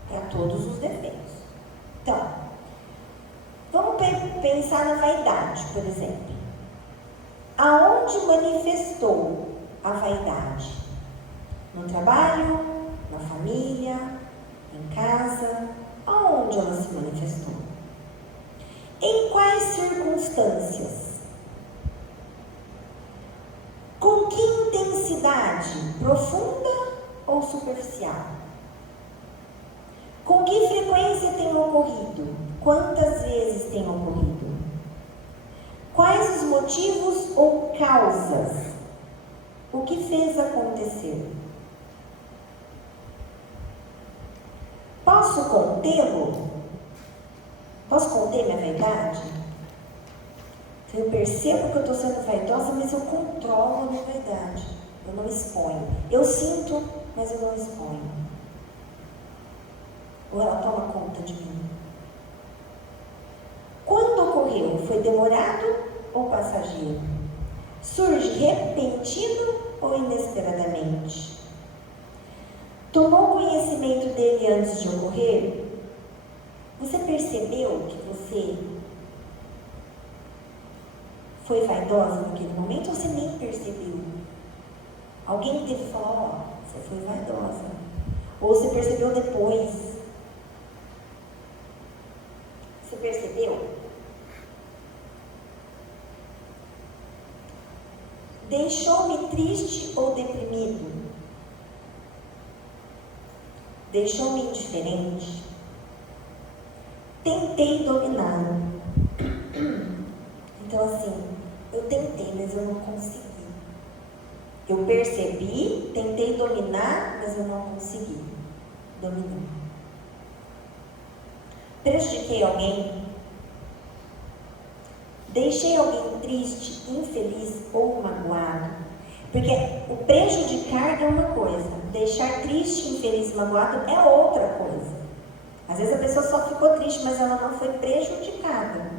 para todos os defeitos. Então, vamos pensar na vaidade, por exemplo. Aonde manifestou a vaidade? No trabalho? Na família? Em casa? Aonde ela se manifestou? Em quais circunstâncias? Com que intensidade? Profunda ou superficial? Com que frequência tem ocorrido? Quantas vezes tem ocorrido? Quais os motivos ou causas? O que fez acontecer? Posso contê-lo? Posso conter minha vaidade? Eu percebo que eu estou sendo vaidosa, mas eu controlo a minha vaidade. Eu não exponho. Eu sinto, mas eu não exponho. Ou ela toma conta de mim? Quando ocorreu? Foi demorado ou passageiro? Surge repentino ou inesperadamente? Tomou conhecimento dele antes de ocorrer? Você percebeu que você foi vaidosa naquele momento ou você nem percebeu? Alguém teve que falar, você foi vaidosa. Ou você percebeu depois? Você percebeu? Deixou-me triste ou deprimido? Deixou-me indiferente? Tentei dominá-lo. Então, assim, eu tentei, mas eu não consegui. Eu percebi, tentei dominar, mas eu não consegui dominar. Prejudiquei alguém? Deixei alguém triste, infeliz ou magoado? Porque o prejudicar é uma coisa, deixar triste, infeliz, magoado é outra coisa. Às vezes a pessoa só ficou triste, mas ela não foi prejudicada.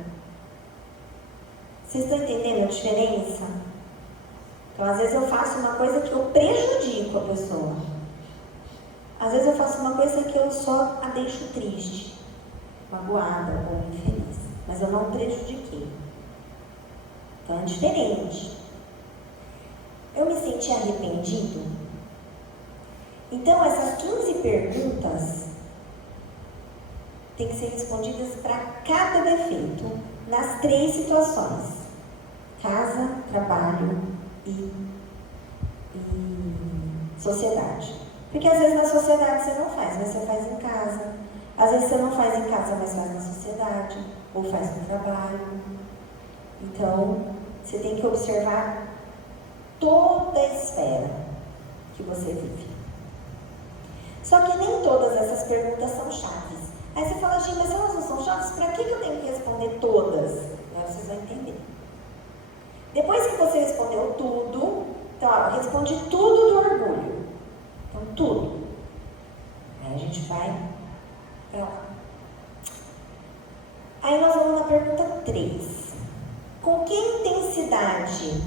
Vocês estão entendendo a diferença? Então, às vezes eu faço uma coisa que eu prejudico a pessoa. Às vezes eu faço uma coisa que eu só a deixo triste, magoada ou infeliz. Mas eu não prejudiquei. Então, é diferente. Eu me senti arrependido? Então, essas 15 perguntas têm que ser respondidas para cada defeito, nas 3 situações: casa, trabalho e sociedade. Porque às vezes na sociedade você não faz, mas você faz em casa. Às vezes você não faz em casa, mas faz na sociedade, ou faz no trabalho. Então, você tem que observar toda a esfera que você vive. Só que nem todas essas perguntas são chaves. Aí você fala, gente, mas elas não são chaves? Para que eu tenho que responder todas? Aí vocês vão entender. Depois que você respondeu tudo, então, ó, eu respondi tudo do orgulho. Então, tudo. Aí a gente vai para lá. Aí nós vamos na pergunta 3. Com que intensidade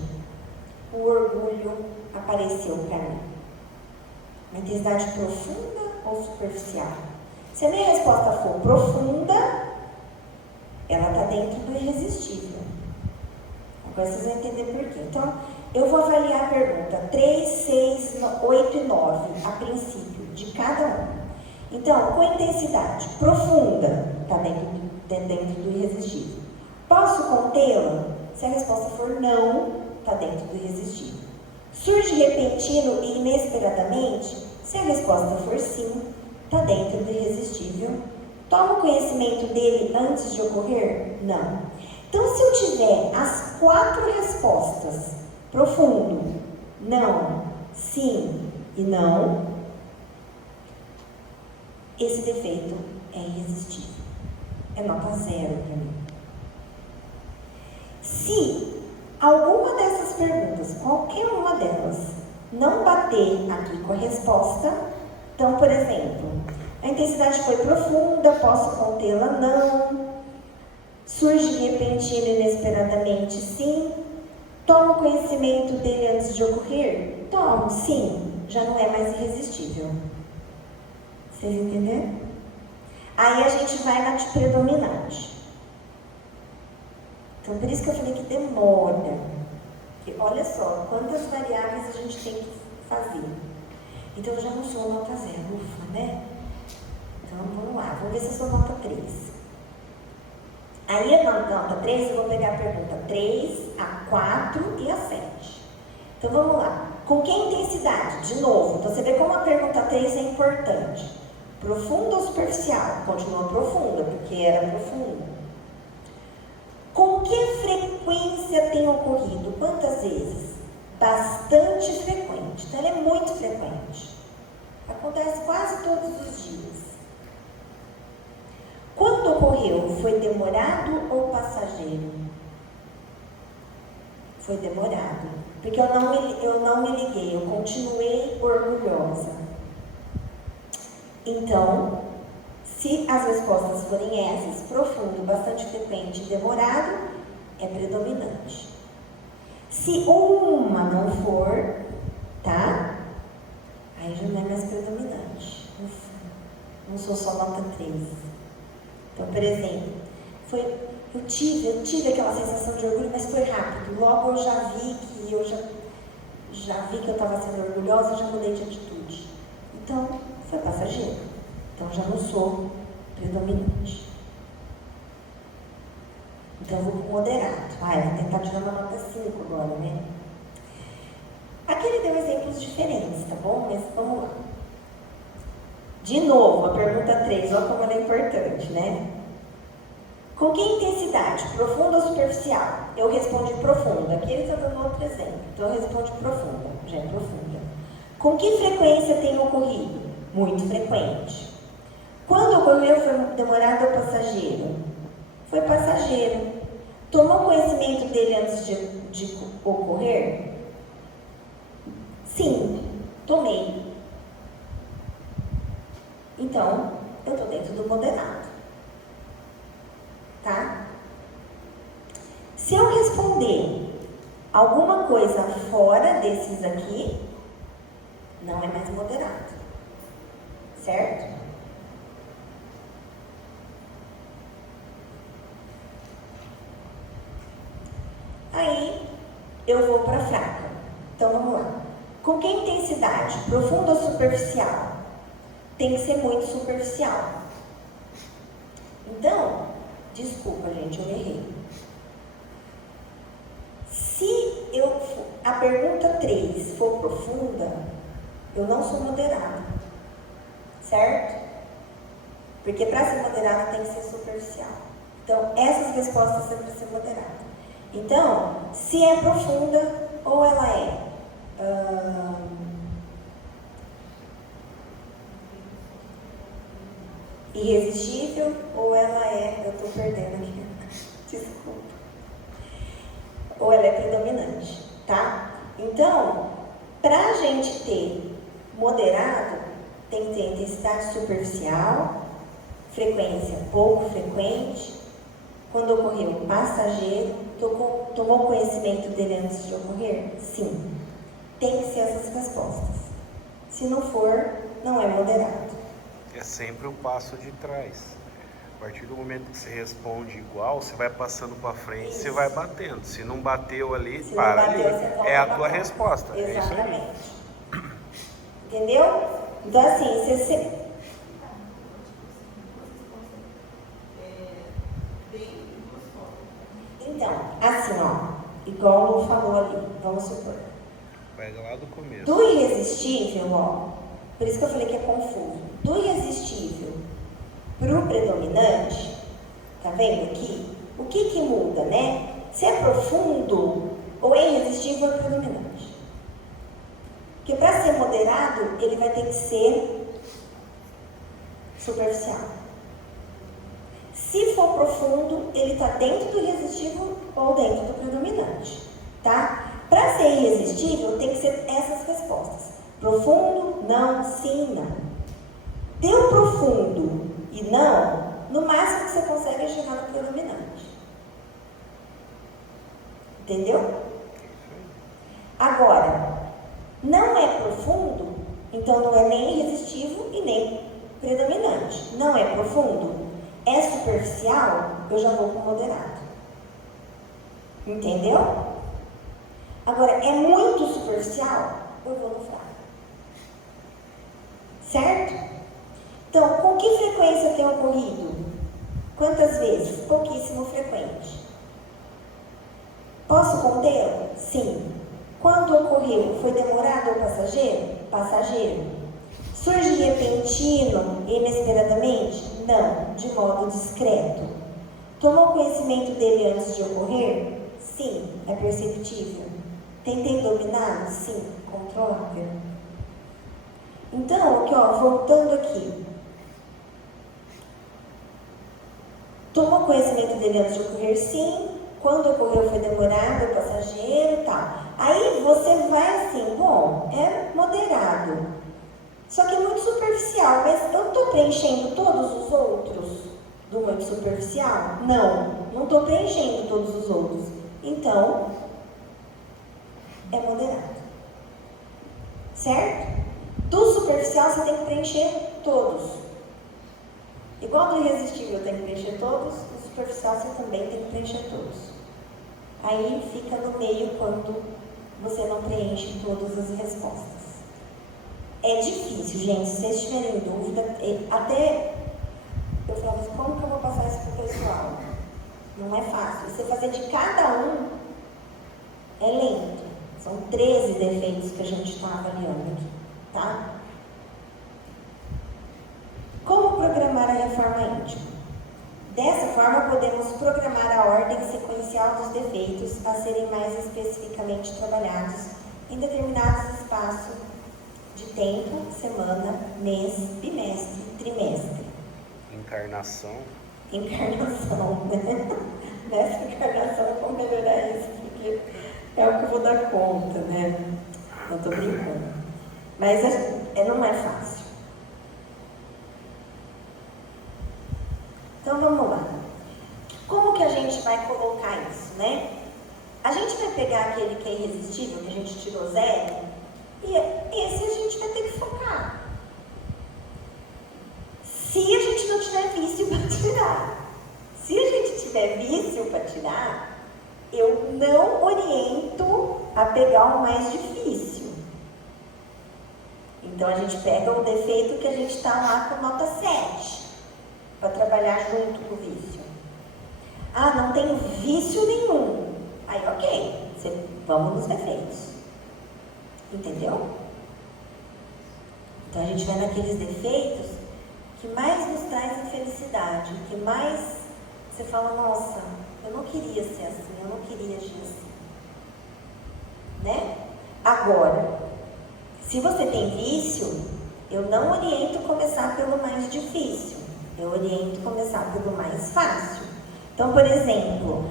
o orgulho apareceu para mim? Uma intensidade profunda ou superficial? Se a minha resposta for profunda, ela está dentro do irresistível. Agora vocês vão entender por quê. Então, eu vou avaliar a pergunta 3, 6, 8 e 9, a princípio, de cada um. Então, com intensidade profunda, está dentro do irresistível. Posso contê-la? Se a resposta for não, está dentro do irresistível. Surge repentino e inesperadamente? Se a resposta for sim, está dentro do irresistível. Tomo conhecimento dele antes de ocorrer? Não. Então, se eu tiver as 4 respostas, profundo, não, sim e não, esse defeito é irresistível. É nota 0 para mim. Se alguma dessas perguntas, qualquer uma delas, não bater aqui com a resposta, então, por exemplo, a intensidade foi profunda, posso contê-la? Não. Surge repentino e inesperadamente? Sim. Tomo conhecimento dele antes de ocorrer? Tomo, sim. Já não é mais irresistível. Vocês entenderam? Aí a gente vai na de predominante. Então, por isso que eu falei que demora. Porque olha só, quantas variáveis a gente tem que fazer. Então, eu já não sou nota 0, ufa, né? Então, vamos lá. Vamos ver se eu sou nota 3. Aí, a nota 3, eu vou pegar a pergunta 3, a 4 e a 7. Então, vamos lá. Com que intensidade? De novo. Então, você vê como a pergunta 3 é importante. Profunda ou superficial? Continua profunda, porque era profunda. Com que frequência tem ocorrido? Quantas vezes? Bastante frequente. Então, ela é muito frequente. Acontece quase todos os dias. Quando ocorreu? Foi demorado ou passageiro? Foi demorado. Porque eu não me liguei, eu continuei orgulhosa. Então, se as respostas forem essas, profundo, bastante frequente e demorado, é predominante. Se uma não for, tá? Aí já não é mais predominante. Ufa, não sou só nota 3. Então, por exemplo, eu tive aquela sensação de orgulho, mas foi rápido. Logo eu já vi que eu estava sendo orgulhosa e já mudei de atitude. Então, foi passageiro. Então, já não sou predominante. Então, eu vou com moderado. Eu vou tentar tirar uma nota 5 agora, né? Aqui ele deu exemplos diferentes, tá bom? Mas vamos lá. De novo, a pergunta 3, olha como ela é importante, né? Com que intensidade? Profunda ou superficial? Eu respondi profunda. Aqui ele está dando outro exemplo. Então, eu respondo profunda. Já é profunda. Com que frequência tem ocorrido? Muito frequente. Quando ocorreu, foi demorado ou passageiro? Foi passageiro. Tomou conhecimento dele antes de ocorrer? Sim, tomei. Então, eu estou dentro do moderado. Tá? Se eu responder Alguma coisa fora desses aqui não é mais moderado, certo? Aí eu vou para fraca. Então vamos lá. Com que intensidade? Profunda ou superficial? Tem que ser muito superficial. Então, desculpa gente, eu errei. Se a pergunta 3 for profunda, eu não sou moderada, certo? Porque para ser moderada tem que ser superficial. Então, essas respostas são para ser moderada. Então, se é profunda ou ela é irresistível ou ela é, eu estou perdendo aqui, desculpa, ou ela é predominante, tá? Então, para a gente ter moderado, tem que ter intensidade superficial, frequência pouco frequente, quando ocorreu passageiro, tomou conhecimento dele antes de ocorrer? Sim. Tem que ser essas respostas. Se não for, não é moderado. É sempre o passo de trás. A partir do momento que você responde igual, você vai passando para frente, você vai batendo. Se não bateu ali, se para bateu, ali. É a tua resposta. Exatamente. É isso aí. Entendeu? Então assim, você... Então, assim, ó, igual o Lu falou ali, vamos supor. Pega lá do começo. Do irresistível, ó, por isso que eu falei que é confuso. Do irresistível para o predominante, tá vendo aqui? O que muda, né? Se é profundo ou é irresistível ou predominante. Porque para ser moderado, ele vai ter que ser superficial. Se for profundo, ele está dentro do irresistível ou dentro do predominante, tá? Para ser irresistível, tem que ser essas respostas. Profundo, não, sim, não. Deu profundo e não, no máximo que você consegue é chegar no predominante. Entendeu? Agora, não é profundo, então não é nem irresistível e nem predominante. Não é profundo, é superficial, eu já vou com moderado. Entendeu? Agora, é muito superficial, eu vou no fraco. Certo? Então, com que frequência tem ocorrido? Quantas vezes? Pouquíssimo frequente. Posso contê-lo? Sim. Quando ocorreu? Foi demorado ou passageiro? Passageiro. Surge repentino e inesperadamente? Não, de modo discreto. Tomou conhecimento dele antes de ocorrer? Sim, é perceptível. Tentei dominá-lo? Sim, controlável. Então, aqui, ó, voltando aqui. Tomou conhecimento dele antes de ocorrer? Sim. Quando ocorreu foi demorado, é passageiro, tá. Aí você vai assim, bom, é moderado. Só que é muito superficial, mas eu estou preenchendo todos os outros do muito superficial? Não estou preenchendo todos os outros. Então, é moderado. Certo? Do superficial você tem que preencher todos. Igual do irresistível tem que preencher todos, do superficial você também tem que preencher todos. Aí fica no meio quando você não preenche todas as respostas. É difícil, gente, se vocês tiverem dúvida, até eu falo assim, como que eu vou passar isso para o pessoal? Não é fácil. Você fazer de cada um é lento. São 13 defeitos que a gente está avaliando aqui, tá? Como programar a reforma íntima? Dessa forma, podemos programar a ordem sequencial dos defeitos a serem mais especificamente trabalhados em determinados espaços de tempo, semana, mês, bimestre, trimestre. Encarnação. Encarnação, né? Nessa encarnação eu vou melhorar isso, porque é o que eu vou dar conta, né? Não tô brincando. Mas não é fácil. Então vamos lá. Como que a gente vai colocar isso, né? A gente vai pegar aquele que é irresistível, que a gente tirou 0, e esse a gente vai ter que focar. Se a gente não tiver vício para tirar. Se a gente tiver vício para tirar, eu não oriento a pegar o mais difícil. Então a gente pega o defeito que a gente está lá com nota 7, para trabalhar junto com o vício. Ah, não tem vício nenhum. Aí, ok, vamos nos defeitos. Entendeu? Então a gente vai naqueles defeitos que mais nos traz infelicidade, que mais você fala, nossa, eu não queria ser assim, eu não queria agir assim. Né? Agora, se você tem vício, eu não oriento começar pelo mais difícil, eu oriento começar pelo mais fácil. Então, por exemplo,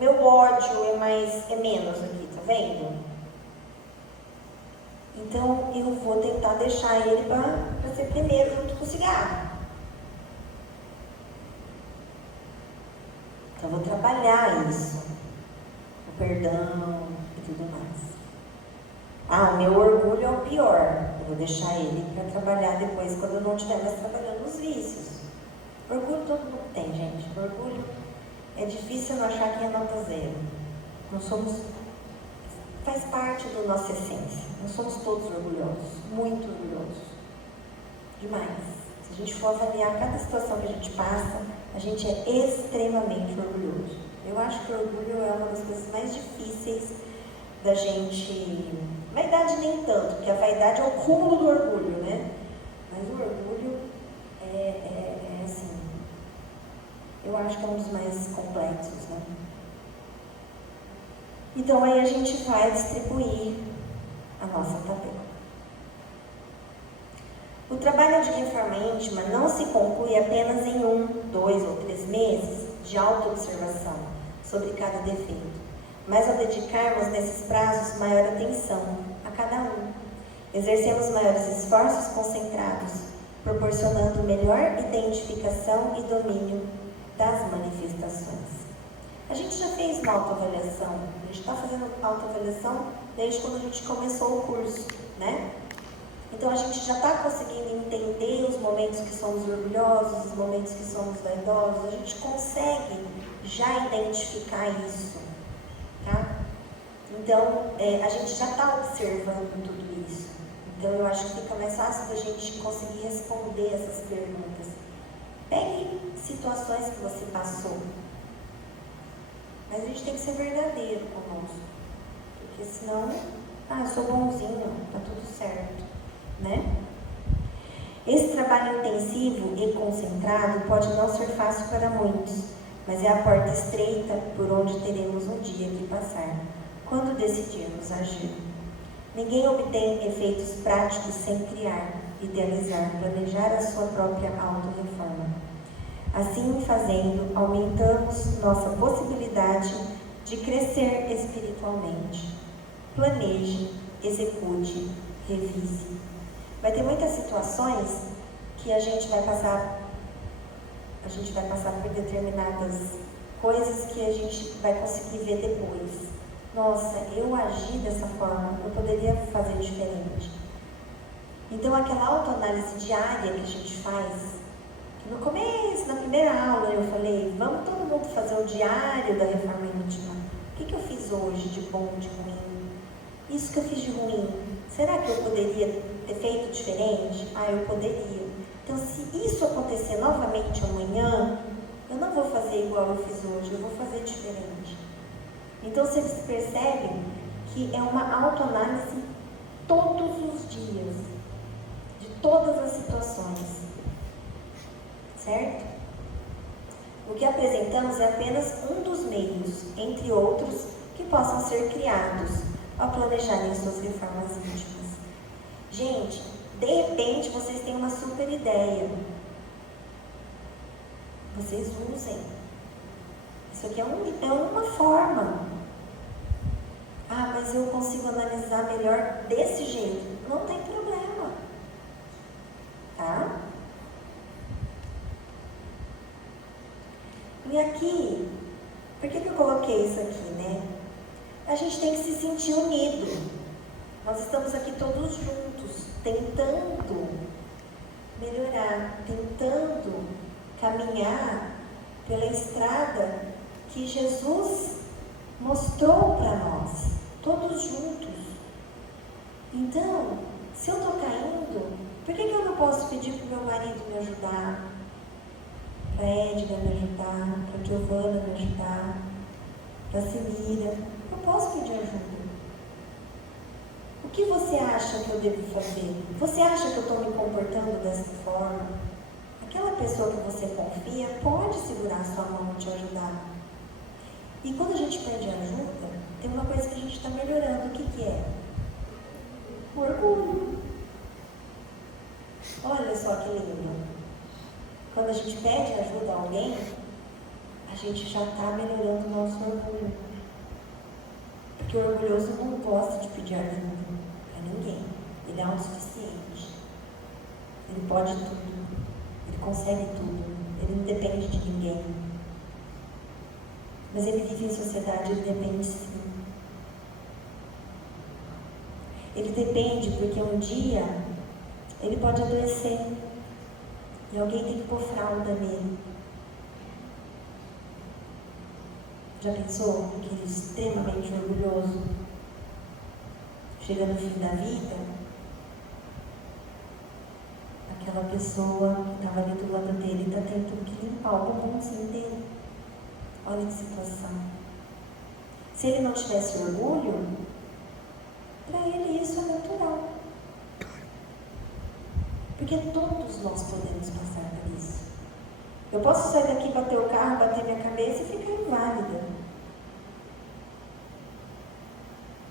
meu ódio é menos aqui, tá vendo? Então, eu vou tentar deixar ele para ser primeiro junto com o cigarro. Então, eu vou trabalhar isso, o perdão e tudo mais. O meu orgulho é o pior. Eu vou deixar ele para trabalhar depois, quando eu não estiver mais trabalhando os vícios. Orgulho todo mundo tem, gente. Orgulho é difícil não achar que é nota 0. Nós somos... Faz parte da nossa essência. Nós somos todos orgulhosos, muito orgulhosos. Demais. Se a gente for avaliar cada situação que a gente passa, a gente é extremamente orgulhoso. Eu acho que o orgulho é uma das coisas mais difíceis da gente... Vaidade nem tanto, porque a vaidade é o cúmulo do orgulho, né? Mas o orgulho é assim... Eu acho que é um dos mais complexos, né? Então aí a gente vai distribuir a nossa tabela. O trabalho de reforma íntima não se conclui apenas em 1, 2 ou 3 meses de autoobservação sobre cada defeito, mas ao dedicarmos nesses prazos maior atenção a cada um, exercemos maiores esforços concentrados, proporcionando melhor identificação e domínio das manifestações. A gente já fez uma autoavaliação, a gente está fazendo autoavaliação desde quando a gente começou o curso, né? Então a gente já está conseguindo entender os momentos que somos orgulhosos, os momentos que somos vaidosos, a gente consegue já identificar isso, tá? Então a gente já está observando tudo isso. Então eu acho que fica mais fácil da gente conseguir responder essas perguntas. Pegue situações que você passou. Mas a gente tem que ser verdadeiro conosco, porque senão, eu sou bonzinho, tá tudo certo, né? Esse trabalho intensivo e concentrado pode não ser fácil para muitos, mas é a porta estreita por onde teremos um dia que passar, quando decidirmos agir. Ninguém obtém efeitos práticos sem criar, idealizar, planejar a sua própria auto-reforma. Assim fazendo, aumentamos nossa possibilidade de crescer espiritualmente. Planeje, execute, revise. Vai ter muitas situações que a gente vai passar por determinadas coisas que a gente vai conseguir ver depois. Nossa, eu agi dessa forma, eu poderia fazer diferente. Então aquela autoanálise diária que a gente faz, no começo, na primeira aula, eu falei, vamos todo mundo fazer o diário da reforma íntima. O que eu fiz hoje de bom, de ruim? Isso que eu fiz de ruim, será que eu poderia ter feito diferente? Eu poderia. Então, se isso acontecer novamente amanhã, eu não vou fazer igual eu fiz hoje, eu vou fazer diferente. Então, vocês percebem que é uma autoanálise todos os dias, de todas as situações. Certo? O que apresentamos é apenas um dos meios, entre outros, que possam ser criados ao planejarem suas reformas íntimas. Gente, de repente vocês têm uma super ideia. Vocês usem. Isso aqui é uma forma. Mas eu consigo analisar melhor desse jeito. Não tem problema. Tá? E aqui, Por que eu coloquei isso aqui, né? A gente tem que se sentir unido. Nós estamos aqui todos juntos, tentando melhorar, tentando caminhar pela estrada que Jesus mostrou para nós, todos juntos. Então, se eu estou caindo, por que eu não posso pedir para o meu marido me ajudar? Para a Edna me ajudar, para a Giovana me ajudar, para a Celira? Eu posso pedir ajuda. O que você acha que eu devo fazer? Você acha que eu estou me comportando dessa forma? Aquela pessoa que você confia pode segurar a sua mão e te ajudar. E quando a gente pede ajuda, tem uma coisa que a gente está melhorando. O que é? O orgulho. Olha só que lindo. Quando a gente pede ajuda a alguém, a gente já está melhorando o nosso orgulho. Porque o orgulhoso não gosta de pedir ajuda para ninguém. Ele é autossuficiente. Ele pode tudo. Ele consegue tudo. Ele não depende de ninguém. Mas ele vive em sociedade, ele depende sim. Ele depende porque um dia ele pode adoecer. E alguém tem que pôr fralda nele. Já pensou? Aquele extremamente orgulhoso. Chega no fim da vida, aquela pessoa que estava ali do lado dele está tendo que limpar o bumbumzinho dele. Olha que situação. Se ele não tivesse orgulho, para ele isso é natural. Porque todos nós podemos passar por isso. Eu posso sair daqui, bater o carro, bater minha cabeça e ficar inválida.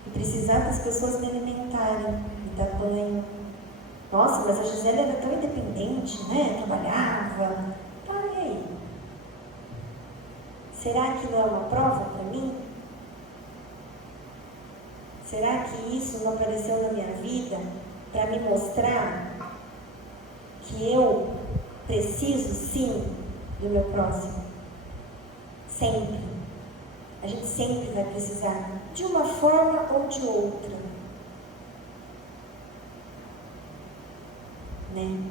E precisar das pessoas me alimentarem, me dar banho. Nossa, mas a Gisele era tão independente, né? Trabalhava. Parei. Será que não é uma prova para mim? Será que isso não apareceu na minha vida para me mostrar que eu preciso sim do meu próximo? Sempre. A gente sempre vai precisar, de uma forma ou de outra. Né?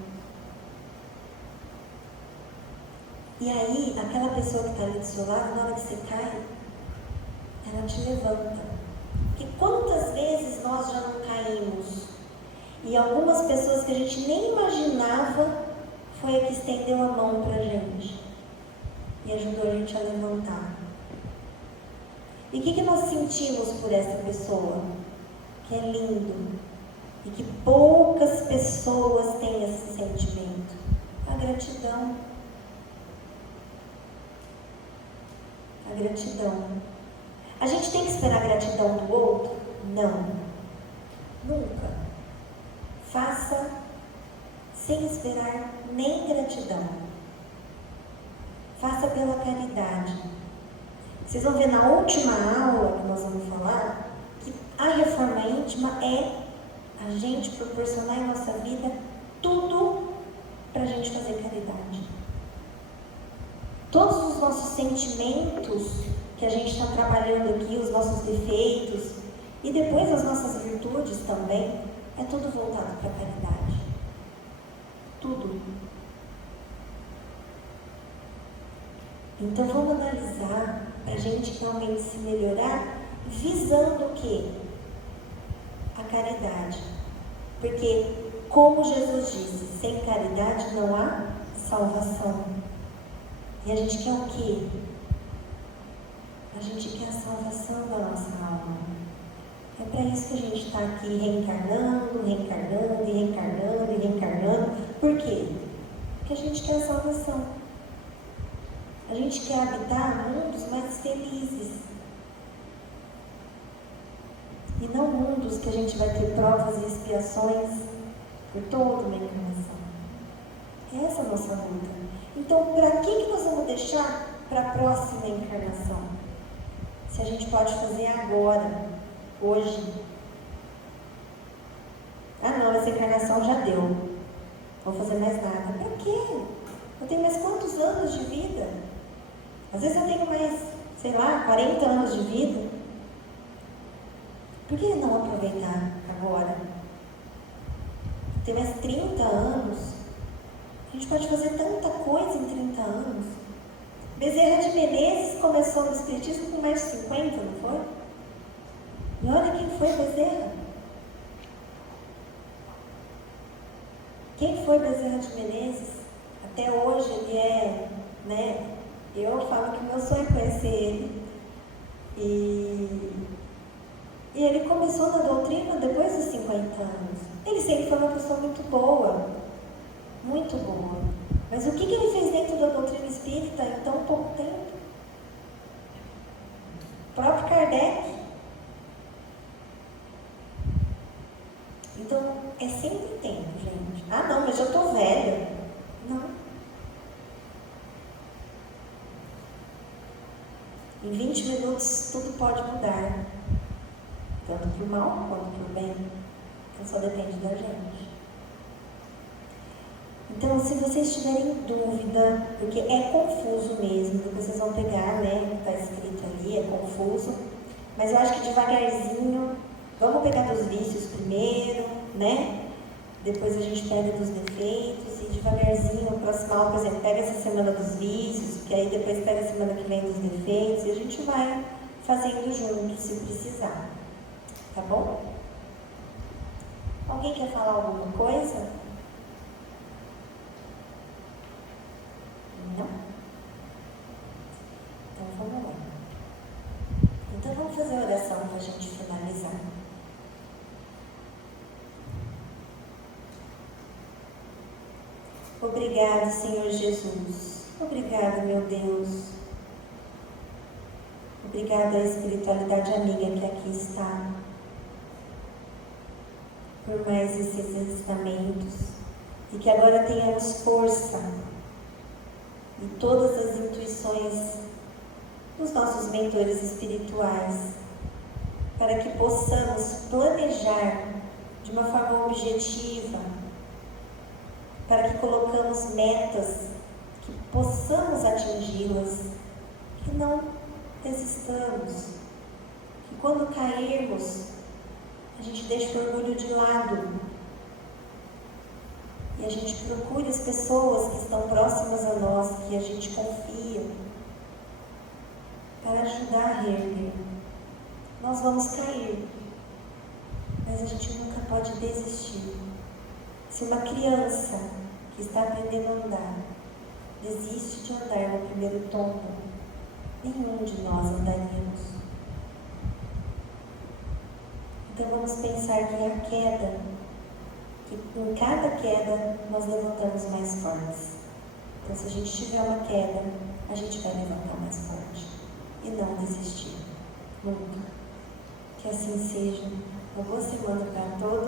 E aí, aquela pessoa que está ali do seu lado, na hora que você cai, ela te levanta. Porque quantas vezes nós já não caímos? E algumas pessoas que a gente nem imaginava foi a que estendeu a mão para a gente e ajudou a gente a levantar. E o que nós sentimos por essa pessoa? Que é lindo. E que poucas pessoas têm esse sentimento. A gratidão. A gratidão. A gente tem que esperar a gratidão do outro? Não. Nunca. Faça sem esperar nem gratidão. Faça pela caridade. Vocês vão ver na última aula que nós vamos falar que a reforma íntima é a gente proporcionar em nossa vida tudo para a gente fazer caridade. Todos os nossos sentimentos que a gente está trabalhando aqui, os nossos defeitos e depois as nossas virtudes também, é tudo voltado para a caridade. Tudo. Então vamos analisar para a gente realmente se melhorar, visando o quê? A caridade. Porque, como Jesus disse, sem caridade não há salvação. E a gente quer o quê? A gente quer a salvação da nossa alma. É para isso que a gente está aqui reencarnando, reencarnando, e reencarnando, e reencarnando. Por quê? Porque a gente quer a salvação. A gente quer habitar mundos mais felizes. E não mundos que a gente vai ter provas e expiações por toda uma encarnação. Essa é a nossa luta. Então, para que nós vamos deixar para a próxima encarnação? Se a gente pode fazer agora, hoje. Ah não, essa encarnação já deu. Não vou fazer mais nada. Para quê? Eu tenho mais quantos anos de vida? Às vezes eu tenho mais sei lá, 40 anos de vida. Por que não aproveitar agora? Tem mais 30 anos. A gente pode fazer tanta coisa em 30 anos. Bezerra de Menezes começou no espiritismo com mais de 50, não foi? E olha quem foi Bezerra. Quem foi Bezerra de Menezes? Até hoje ele é, né? Eu falo que meu sonho é conhecer ele. E ele começou na doutrina depois dos 50 anos. Ele sempre foi uma pessoa muito boa. Muito boa. Mas o que ele fez dentro da doutrina espírita em tão pouco tempo? O próprio Kardec. Então, é sempre tempo, gente. Ah, não, mas eu tô velha. Não. Em 20 minutos, tudo pode mudar. Tanto para o mal quanto para o bem. Então, só depende da gente. Então, se vocês tiverem dúvida, porque é confuso mesmo, depois vocês vão pegar, né, o que está escrito ali, é confuso, mas eu acho que devagarzinho, vamos pegar dos vícios primeiro, né, depois a gente pega dos defeitos, e devagarzinho, a próxima aula, por exemplo, pega essa semana dos vícios, que aí depois pega a semana que vem dos defeitos, e a gente vai fazendo junto, se precisar, tá bom? Alguém quer falar alguma coisa? Não? Então vamos lá. Então vamos fazer a oração para a gente finalizar. Obrigado, Senhor Jesus. Obrigado, meu Deus. Obrigada à espiritualidade amiga que aqui está. Por mais esses ensinamentos. E que agora tenhamos força e todas as intuições dos nossos mentores espirituais, para que possamos planejar de uma forma objetiva, para que colocamos metas, que possamos atingi-las, que não desistamos, que quando cairmos, a gente deixe o orgulho de lado, e a gente procure as pessoas que estão próximas a nós, que a gente confia, para ajudar a reerguer. Nós vamos cair, mas a gente nunca pode desistir. Se uma criança que está aprendendo a andar desiste de andar no primeiro tombo, nenhum de nós andaríamos. Então vamos pensar que a queda, que em cada queda nós levantamos mais fortes. Então se a gente tiver uma queda, a gente vai levantar mais forte e não desistir, nunca. Que assim seja. Uma boa semana para todos.